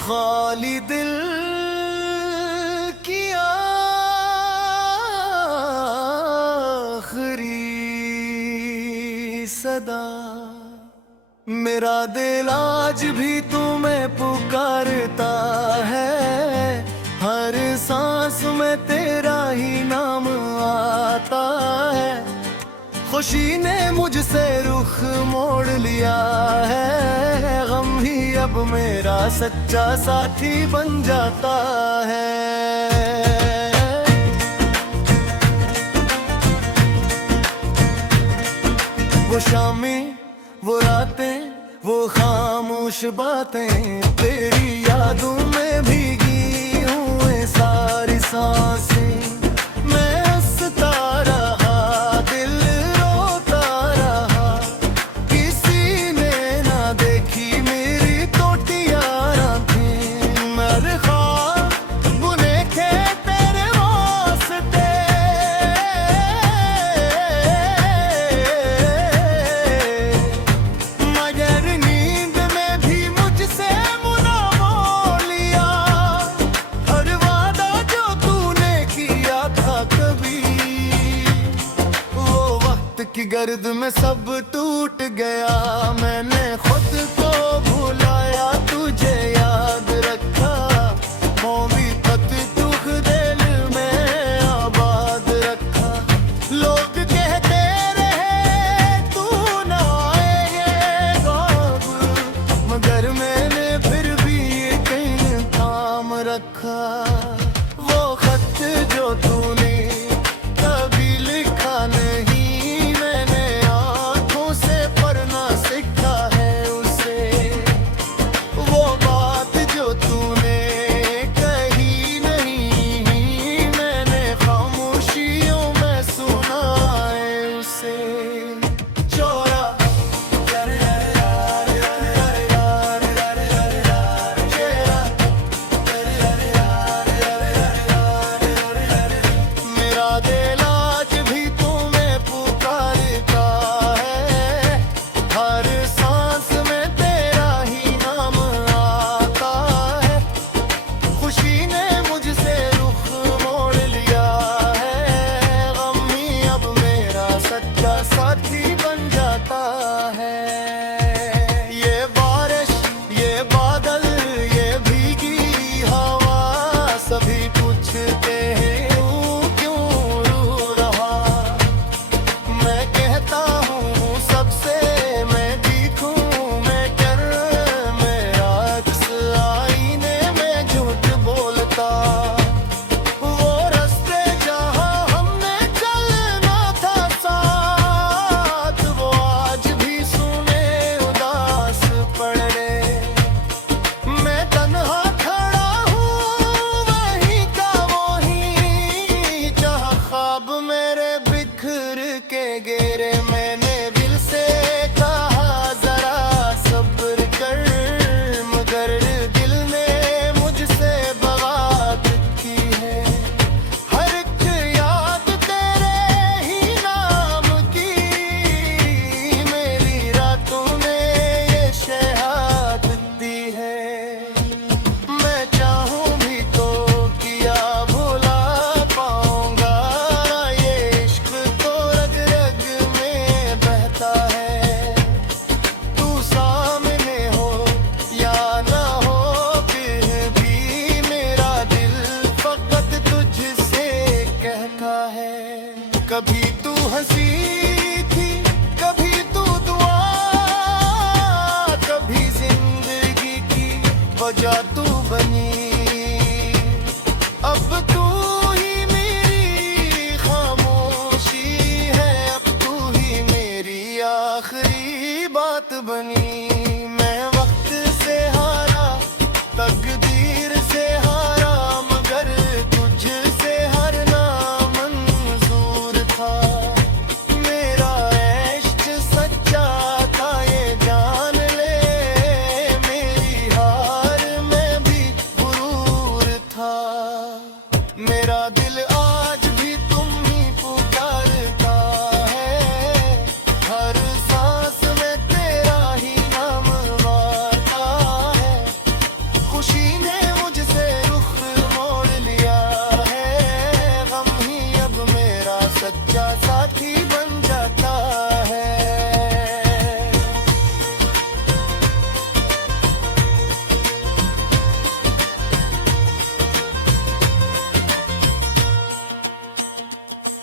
खाली दिल की आखिरी सदा, मेरा दिल आज भी तुम्हें पुकारता है। हर सांस में तेरा ही नाम आता है। खुशी ने मुझसे रुख मोड़ लिया है। गम ही अब मेरा सच्चा साथी बन जाता है। वो शामें, वो रातें, वो खामोश बातें, तेरी यादों में भीगी हुए सारी सांसें। मैं हंसता रहा, दिल रोता रहा, किसी ने ना देखी मेरी टूटियां आंखें। मेरे ख्वाब बुने थे तेरे वास्ते, मगर नींद में भी मुझसे मुना मोड़ लिया। हर वादा जो तूने किया था कभी, वो वक्त की गर्द में सब टूट गया। मैंने खुद को भुलाया, तुझे याद रखा। मोहब्बत दुख दिल में आबाद रखा। लोग कहते रहे तू ना आएगा अब, मगर मैंने फिर भी कहीं थाम रखा। वो खत जो तूने कभी लिखा नहीं, मैंने आंखों से पढ़ना सीखा है उसे। वो बात जो तूने कही नहीं, मैंने खामोशियों में सुना है उसे। चोरा मेरा दिल आज भी तुम्हें पुकारता है। हर सांस में तेरा ही नाम आता है। खुशी ने मुझसे रुख मोड़ लिया है। गम ही अब मेरा सच्चा साथी बन जाता है। ये बारिश, ये बादल, ये भीगी हवा, सभी पूछते हैं क्यों रो रहा। मैं कहता हूँ सबसे, मैं दिखूं मैं कर, मेरा अक्स आईने में झूठ बोलता। वो रास्ते जहाँ हमने चलना था साथ, वो आज भी सुने उदास पड़े। मैं तन्हा खड़ा हूँ वहीं का वहीं, जहाँ ख्वाब मेरे बिखर के गिरे। मैंने दिल से कहा जरा सब्र कर, मगर दिल ने मुझसे बगावत की है। हर एक याद तेरे ही नाम की, मेरी रातों में ये शहादत दी है। मैं चाहूं भी तो किया भुला पाऊंगा, ये इश्क तो रग रग में बहता है। तू सामने हो या ना हो, फिर भी मेरा दिल फकत तुझसे कहता है। कभी तू हंसी थी, कभी तू दुआ, कभी जिंदगी की वजह तू बनी। अब तू ही मेरी खामोशी है, अब तू ही मेरी आखिरी बात बनी। मैं वक्त से हारा, तकदीर से हारा, मगर तुझसे हारना मंजूर था। मेरे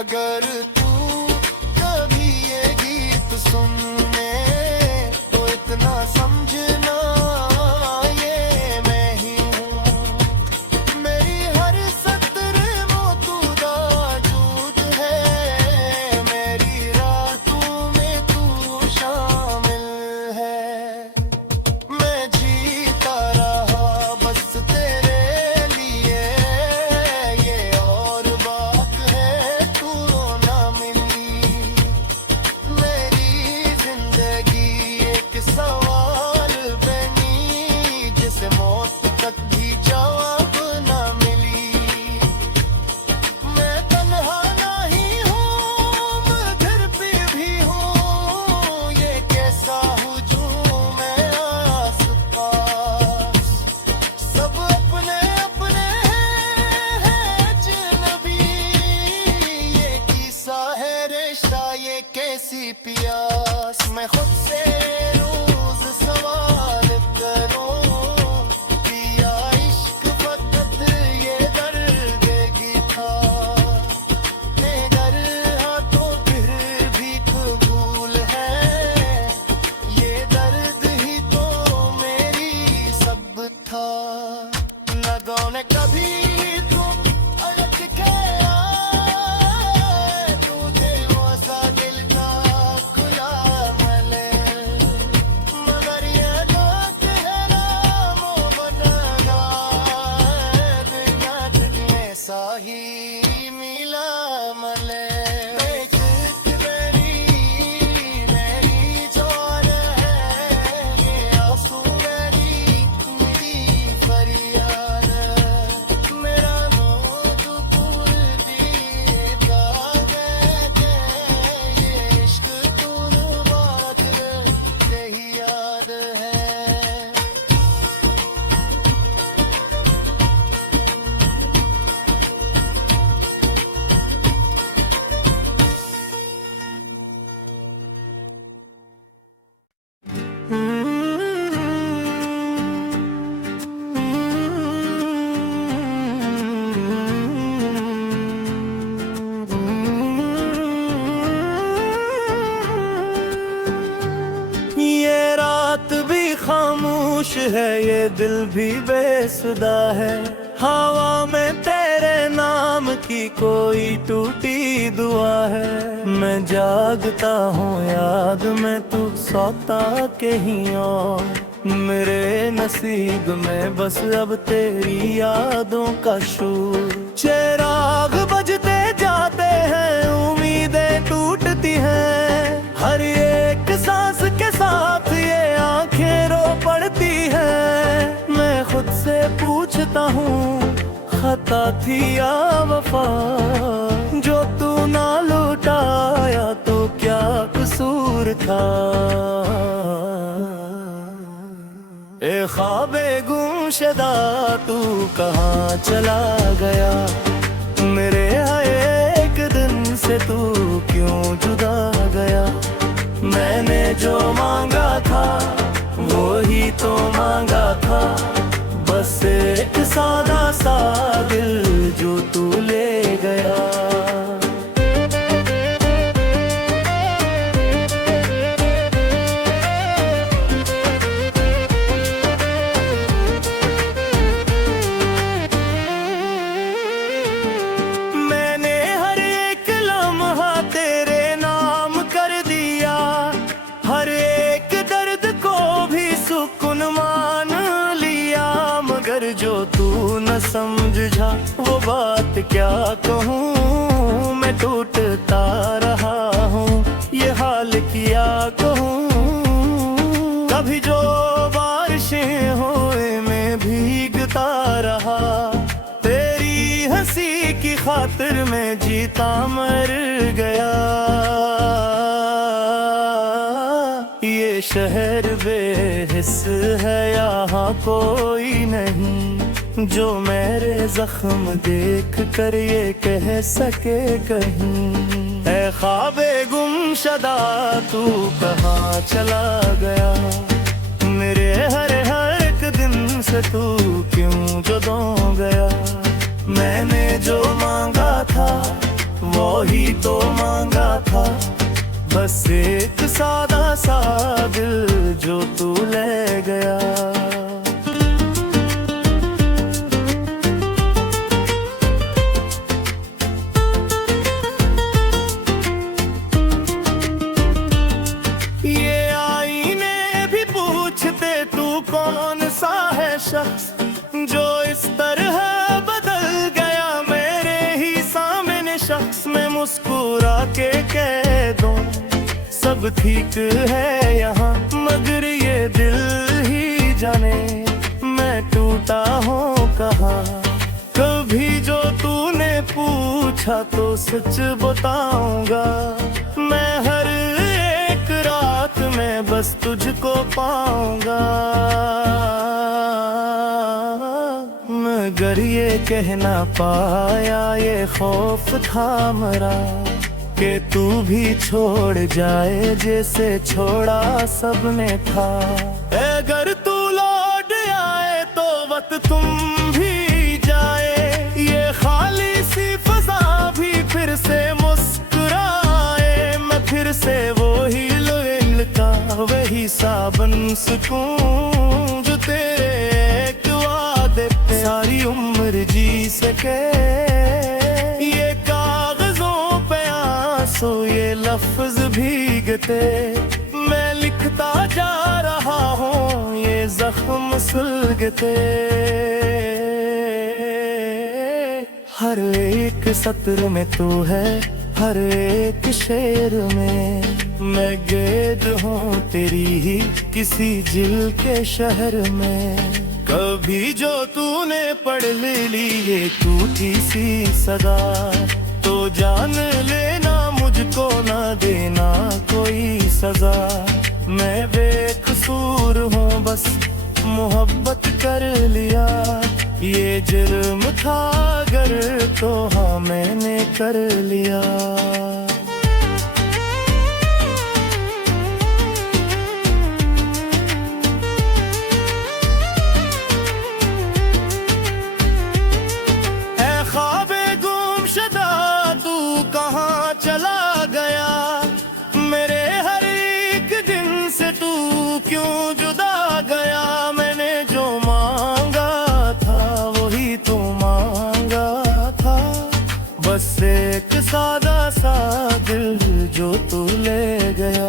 अगर तू कभी ये गीत सुने तो इतना समझना ये मैं ही हूँ। मेरी हर सत्र मोतूदा जूद है, मेरी रातों में तू शामिल है। मैं जीता रहा बस तेरे लिए, ये और बात है तू ना मिली। मेरी जिंदगी एक सवाल बनी जिसे मौत तक भी जवाब ना मिली। मैं तन्हा नहीं हूँ मगर फिर भी हूँ, ये कैसा हुजूम है आस पास। सब अपने अपने हैं अजनबी, ये किस्सा है रिश्ता ये कैसी प्यास। मैं खुद से रोज सवाल करूं, पिया इश्क फकत ये दर्द की था। मगर हाथों फिर भी कबूल है, ये दर्द ही तो मेरी सब था। न गौने कभी तू अड़क के आए, तुझे वसा दिल का खुला मले। मगर ये तो तेरा मुँह बनना बिना ऐसा ही मिला मले। मेरी जोर है ये आंसू मेरी फरियाद। मेरा मोद पूर देता है, ये इश्क तू बात से ही याद है। ये रात भी खामोश है, ये दिल भी बेसुदा है। हवा में तेरे नाम की कोई टूटी दुआ है। मैं जागता हूँ याद में तू सोता कहीं और, मेरे नसीब में बस अब तेरी यादों का शोर। चिराग बजते जाते हैं, उम्मीदें टूटती हैं, हर एक सांस के साथ ये आंखें रो पड़ती हैं। मैं खुद से पूछता हूँ खता थी या वफा, जो तू ना लौटाया तो क्या कसूर था। ए ख्वाबे गुमशुदा तू कहाँ चला गया, मेरे एक दिन से तू क्यों जुदा गया। मैंने जो मांगा था वो ही तो मांगा था, बस एक सादा सा दिल जो तू ले गया। मैंने हर एक लम्हा तेरे नाम कर दिया, हर एक दर्द को भी सुकून मान लिया। मगर जो तू न समझा वो बात क्या कहूँ, मैं टूटता रहा हूँ ये हाल किया कहूँ। कभी जो बारिशें हुए मैं भीगता रहा, तेरी हंसी की खातिर मैं जीता मर गया। ये शहर बेहिस है, यहाँ कोई नहीं जो मेरे जख्म देख कर ये कह सके कहीं। ऐ ख्वाबे गुमशुदा तू कहाँ चला गया, मेरे हर एक दिन से तू क्यों जुदा गया। मैंने जो मांगा था वही तो मांगा था, बस एक सादा सा दिल जो तू ले गया। ये आईने भी पूछते तू कौन सा है शख्स जो इस तरह बदल गया मेरे ही सामने शख्स। मैं मुस्कुरा के कह दूं सब ठीक है यहाँ, मगर ये दिल ही जाने मैं टूटा हूँ कहाँ। कभी जो तूने पूछा तो सच बताऊंगा, मैं हर एक रात में बस तुझको पाऊंगा। मगर ये कह ना पाया, ये खौफ था मेरा कि तू भी छोड़ जाए जैसे छोड़ा सबने था। अगर तू लौट आए तो वक्त तुम भी जाए, ये खाली सी फजा भी फिर से मुस्कुराए। मैं फिर से वो ही लुइल का वही साबन सुकून जो तेरे एक वादे पे सारी उम्र जी सके। ये कागजों पे आंसू ये लफ्ज भीगते, मैं लिखता जा रहा हूँ ये जख्म सुलगते। हर एक सत्र में तू है, हर एक शेर में मैं कैद हूँ तेरी ही किसी जिल के शहर में। कभी जो तूने पढ़ ली ये टूटी सी सदा, तो जान लेना मुझको ना देना कोई सजा। मैं बेकसूर हूँ बस मोहब्बत कर लिया, ये जुर्म था अगर तो हाँ मैंने कर लिया। चला गया मेरे हर एक दिन से तू क्यों जुदा गया। मैंने जो मांगा था वही तो मांगा था, बस एक सादा सा दिल जो तू ले गया।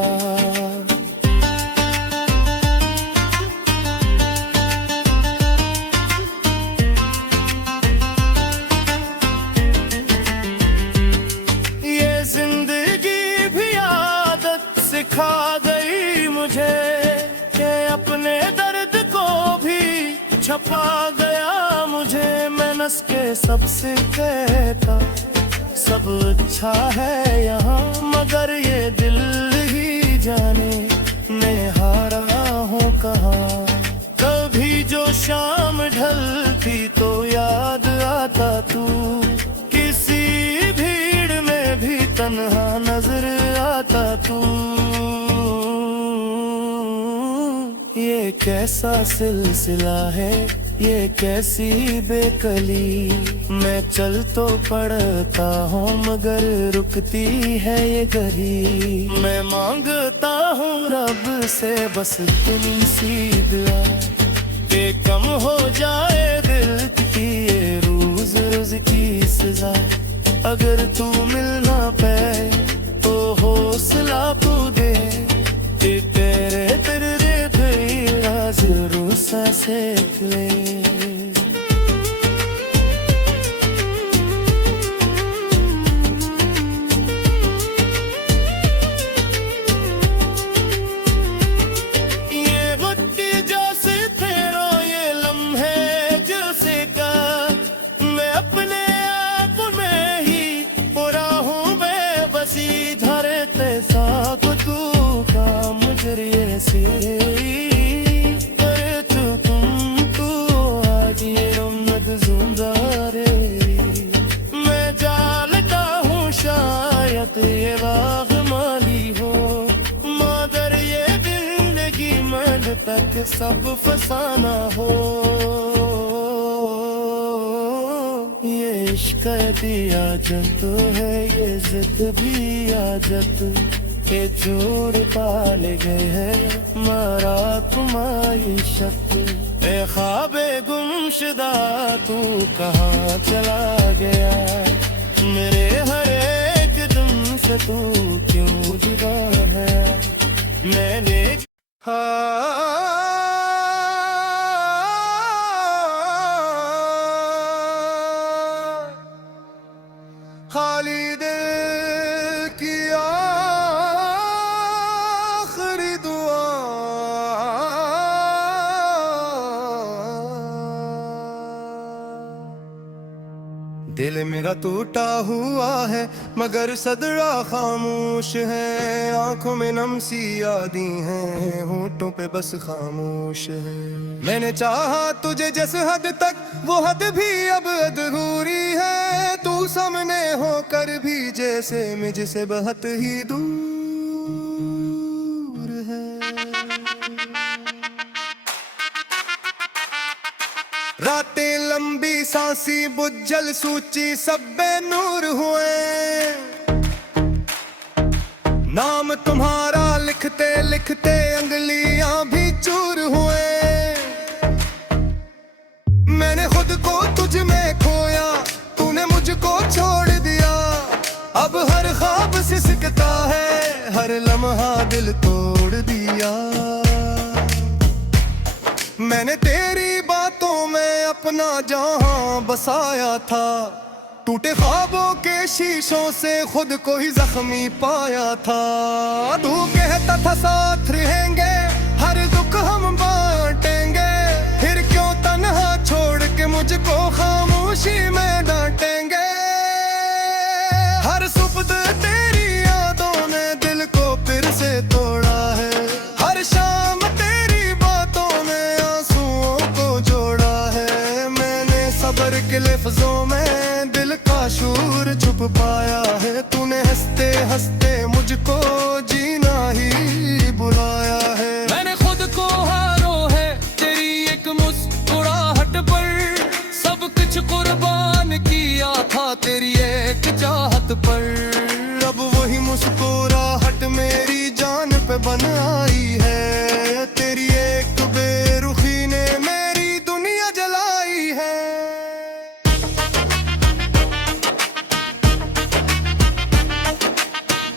सिखा गई मुझे कि अपने दर्द को भी छपा गया मुझे। मैं नस के सबसे कहता सब अच्छा है यहाँ, मगर ये दिल ही जाने मैं हारा हूँ कहाँ। कभी जो शाम ढलती तो याद आता तू, किसी भीड़ में भी तन्हा नजर आता तू। ये कैसा सिलसिला है, ये कैसी बेकली। मैं चल तो पड़ता हूँ मगर रुकती है ये घड़ी। मैं मांगता हूँ रब से बस इतनी सी दुआ कि कम हो जाए दिल की ये रोज रोज की सजा। अगर तू मिल ना पाए तो हौसला तू दे, तेरे जरूर सा सेक ले। ये वक्त जैसे तेरो ये लम्हे जैसे का, मैं अपने आप में ही पूरा हूँ बेबसी। धरते सा को तू का मुझे से ये बाग माली हो, मगर ये जिंदगी मन तक सब फसाना हो। ये इश्क कैदी आदत है ये जिद भी आदत के जोड़ पाल गए हैं मारा तुम्हारीशत ए ख्वाबे गुमशुदा तू कहाँ चला गया मेरे हर एक दम से तू क्यों जुदा है मैंने खाली दिल की आखिरी दुआ दिल मेरा टूटा हुआ है मगर सदरा खामोश है आंखों में नम सी यादें हैं होठों पे बस खामोश है मैंने चाहा तुझे जिस हद तक वो हद भी अब अधूरी है तू सामने होकर भी जैसे मुझसे बहुत ही दूर है रातें लंबी सांसी बुज्जल सूची सब बेनूर हुए नाम तुम्हारा लिखते लिखते अंगलियां भी चूर हुए मैंने खुद को तुझ में खोया तूने मुझको छोड़ दिया अब हर ख्वाब सिसकता है हर लम्हा दिल तोड़ दिया मैंने तेरी बातों में अपना जहां बसाया था टूटे ख्वाबों के शीशों से खुद को ही जख्मी पाया था तू कहता था साथ रहेंगे हर दुख हम बांटेंगे फिर क्यों तन्हा छोड़ के मुझको खामोशी में डांटेंगे हर सुबह तेरी यादों ने दिल को फिर से तोड़ा है हर शाम तेरी बातों ने आंसुओं को जोड़ा है मैंने सब्र के लफ्जों में दिल का शूर छुप पाया है तूने हंसते हंसते मुझको जीना ही बुलाया है मैंने खुद को हारो है तेरी एक मुस्कुराहट पर सब कुछ कुर्बान किया था तेरी एक चाहत पर अब वही मुस्कुराहट मेरी जान पे बन आई है तेरी एक बेरुखी ने मेरी दुनिया जलाई है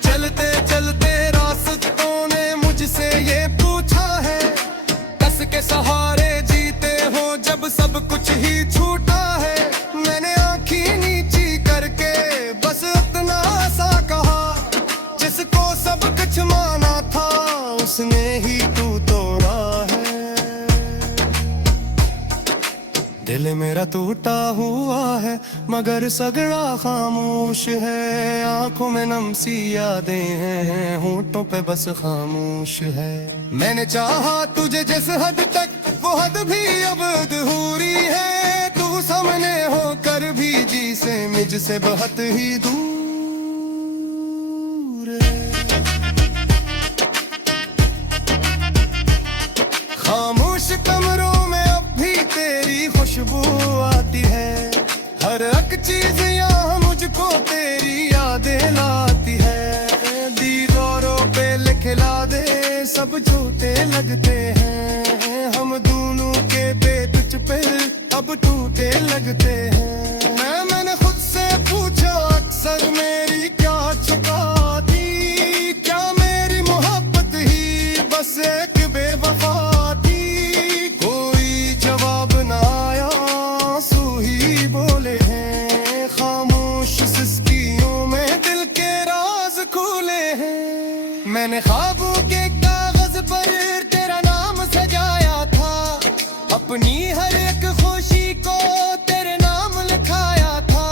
चलते चलते रास्तों ने मुझसे ये पूछा है कस के सहारे जीते हो जब सब कुछ ही छूटा है मैंने आंखें नीची करके बस इतना सा कहा जिसको सब कुछ माना था उसने ही तू तोड़ा है दिल मेरा टूटा हुआ है मगर सगड़ा खामोश है आंखों में नम सी यादें हैं होठों पे बस खामोश है मैंने चाहा तुझे जिस हद तक वो हद भी अब अधूरी है तू सामने होकर भी जी से मुझसे बहुत ही दूर है खामोश कमरों में अब भी तेरी खुशबू आती है हर एक चीज यहाँ मुझको तेरी यादें लाती है दीवारों पे लिखला दे सब झूठे लगते हैं हम दोनों के तुझ पे अब टूटे लगते हैं मैंने खुद से पूछा अक्सर मेरी क्या चुका थी क्या मेरी मोहब्बत ही बस एक बेवफा थी कोई जवाब ना आया आंसू ही बोले हैं खामोश सिसकियों में दिल के राज खुले हैं मैंने ख्वाबों के कागज पर तेरा नाम सजाया था अपनी हर एक खुशी को तेरे नाम लिखाया था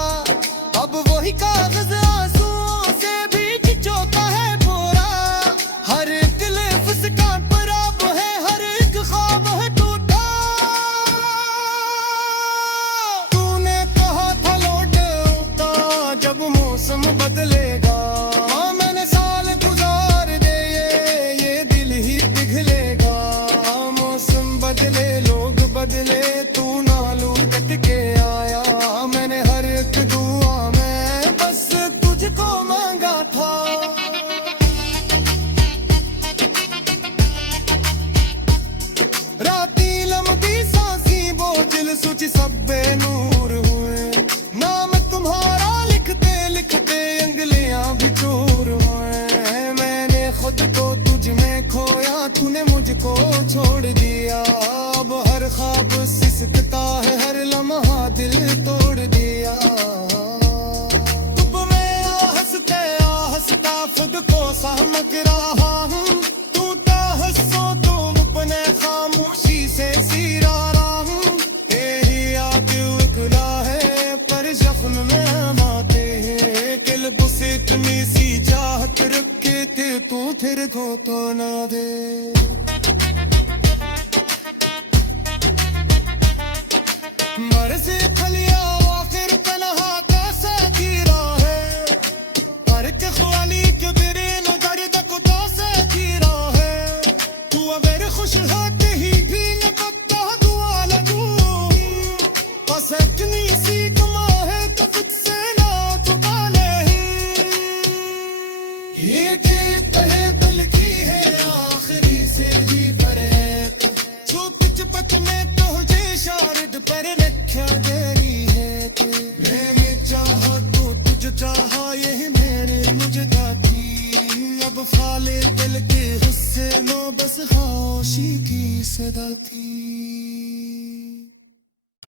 अब वही कागज आंसुओं से भी खिंचोता है पूरा हर एक लफ्ज़ का पराब है हर एक ख्वाब है टूटा तूने कहा था लौटूंगा जब मौसम बदलेगा मैंने साल गुजार दे ये दिल ही पिघलेगा मौसम बदले लोग बदले तू ना लौट के आया मैंने हर एक दुआ सूची सब बेनूर हुए, नाम तुम्हारा लिखते लिखते अंगलियां भी चूर हुए। मैंने खुद को तुझ में खोया, तूने मुझको छोड़ दिया। अब हर ख्वाब सिसकता है, हर लम्हा दिल तोड़ दिया। तुम में हंसता खुद को सहमक रहा हूँ। तू तो हंसो तुम अपने खामोशी से सीरा रहा हूँ। तेरी याद उकला है पर जख्म में हम आते हैं। किल्ब से इतनी सी चाहत रखे थे, तू तेरे को तो ना दे। मर्ज़े खलिया आखिर तन्हा कैसे गिरा है, पर के ख्वाली के तेरे नजर तक तो से गिरा है। तू अगर खुश होते ही भी न पत्ता दुआ लगू, बस इतनी सी कमा है तो तुझसे ना छुपा नहीं। ये तहे दिल की है आखिरी से भी फरेक, जो कुछ पथ में तुझे शारद पर रखा देरी है। कि मैंने चाहा तो तुझ चाहा, यही मैंने मुझे थी। अब फाले दिल के गुस्से में बस खामोशी की सदा थी।